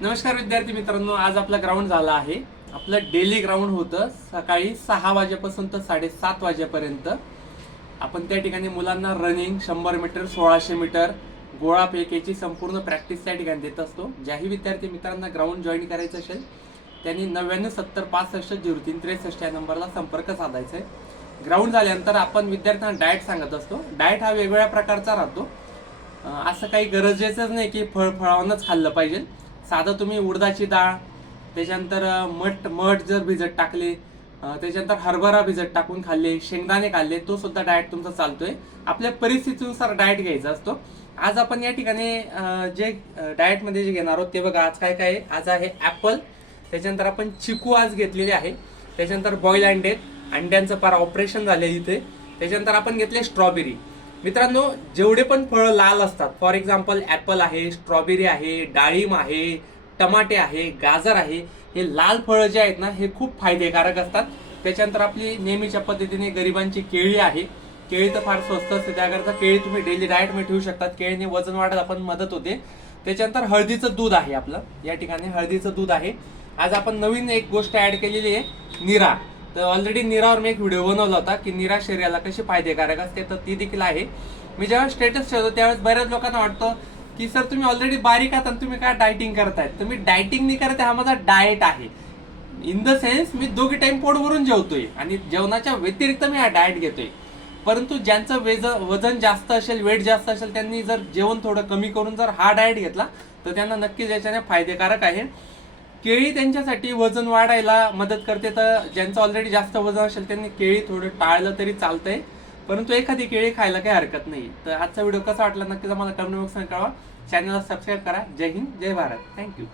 नमस्कार विद्यार्थी मित्रांनो आज आपला ग्राउंड झाला आहे. आपलं डेली ग्राउंड होतं सकाळी सहा वाजेपासून तर साडेसात वाजेपर्यंत. आपण त्या ठिकाणी मुलांना रनिंग शंभर मीटर सोळाशे मीटर गोळा फेकेची संपूर्ण प्रॅक्टिस त्या ठिकाणी देत असतो. ज्याही विद्यार्थी मित्रांना ग्राउंड जॉईन करायचं असेल त्यांनी नव्याण्णव सत्तर पासष्ट झिरो तीन त्रेसष्ट या नंबरला संपर्क साधायचा आहे ग्राउंड झाल्यानंतर आपण विद्यार्थ्यांना डाएट सांगत असतो. डाएट हा वेगवेगळ्या प्रकारचा राहतो. असं काही गरजेचंच नाही की फळ फळावूनच खाल्लं पाहिजे. साधं तुम्ही उडदाची डाळ त्याच्यानंतर मठ मठ जर भिजत टाकले त्याच्यानंतर हरभरा भिजत टाकून खाल्ले शेंगदाणे खाल्ले तो सुद्धा डाएट तुमचा चालतोय. आपल्या परिस्थितीनुसार डाएट घ्यायचा असतो. आज आपण या ठिकाणी जे डाएटमध्ये जे घेणार आहोत ते बघा आज काय काय आहे? आज आहे ॲपल. त्याच्यानंतर आपण चिकू आज घेतलेले आहे. त्याच्यानंतर बॉईल अंडे. अंड्यांचं पार ऑपरेशन झाले इथे. त्याच्यानंतर आपण घेतले स्ट्रॉबेरी. मित्रांनो जेवढे पण फळं लाल असतात फॉर एक्झाम्पल ॲपल आहे स्ट्रॉबेरी आहे डाळिंब आहे टमाटे आहे गाजर आहे हे लाल फळं जे आहेत ना हे खूप फायदेकारक असतात. त्याच्यानंतर आपली नेहमीच्या पद्धतीने गरिबांची केळी आहे. केळी तर फार स्वस्त असते त्याकरता केळी तुम्ही डेली डाएटमध्ये ठेवू शकतात. केळीने वजन वाढायला पण मदत होते. त्याच्यानंतर हळदीचं दूध आहे आपलं. या ठिकाणी हळदीचं दूध आहे. आज आपण नवीन एक गोष्ट ॲड केलेली आहे निरा. तर ऑलरेडी निरावर मी एक व्हिडिओ बनवला होता की निरा शरीराला कसे फायदेकारक असते तर ती देखील आहे. मी जेव्हा स्टेटस ठेवतो त्यावेळेस बऱ्याच लोकांना वाटतं की सर तुम्ही ऑलरेडी बारीक आहात आणि तुम्ही काय डायटिंग करतायत? तुम्ही डायटिंग नाही करत हा माझा डाएट आहे. इन द सेन्स मी दोघी टाइम पोट भरून जेवतोय आणि जेवणाच्या व्यतिरिक्त मी हा डाएट घेतोय. परंतु ज्यांचं वेज वजन जास्त असेल वेट जास्त असेल त्यांनी जर जेवण थोडं कमी करून जर हा डाएट घेतला तर त्यांना नक्कीच याच्याने फायदेकारक आहे. केळी त्यांच्यासाठी वजन वाढायला मदत करते. तर ज्यांचं ऑलरेडी जास्त वजन असेल त्यांनी केळी थोडं टाळलं तरी चालतंय. परंतु एखादी केळी खायला काही हरकत नाही. तर आजचा व्हिडिओ कसा वाटला नक्कीच आम्हाला कमेंट बॉक्समध्ये कळवा. चॅनलला सबस्क्राईब करा. जय हिंद जय भारत. Thank you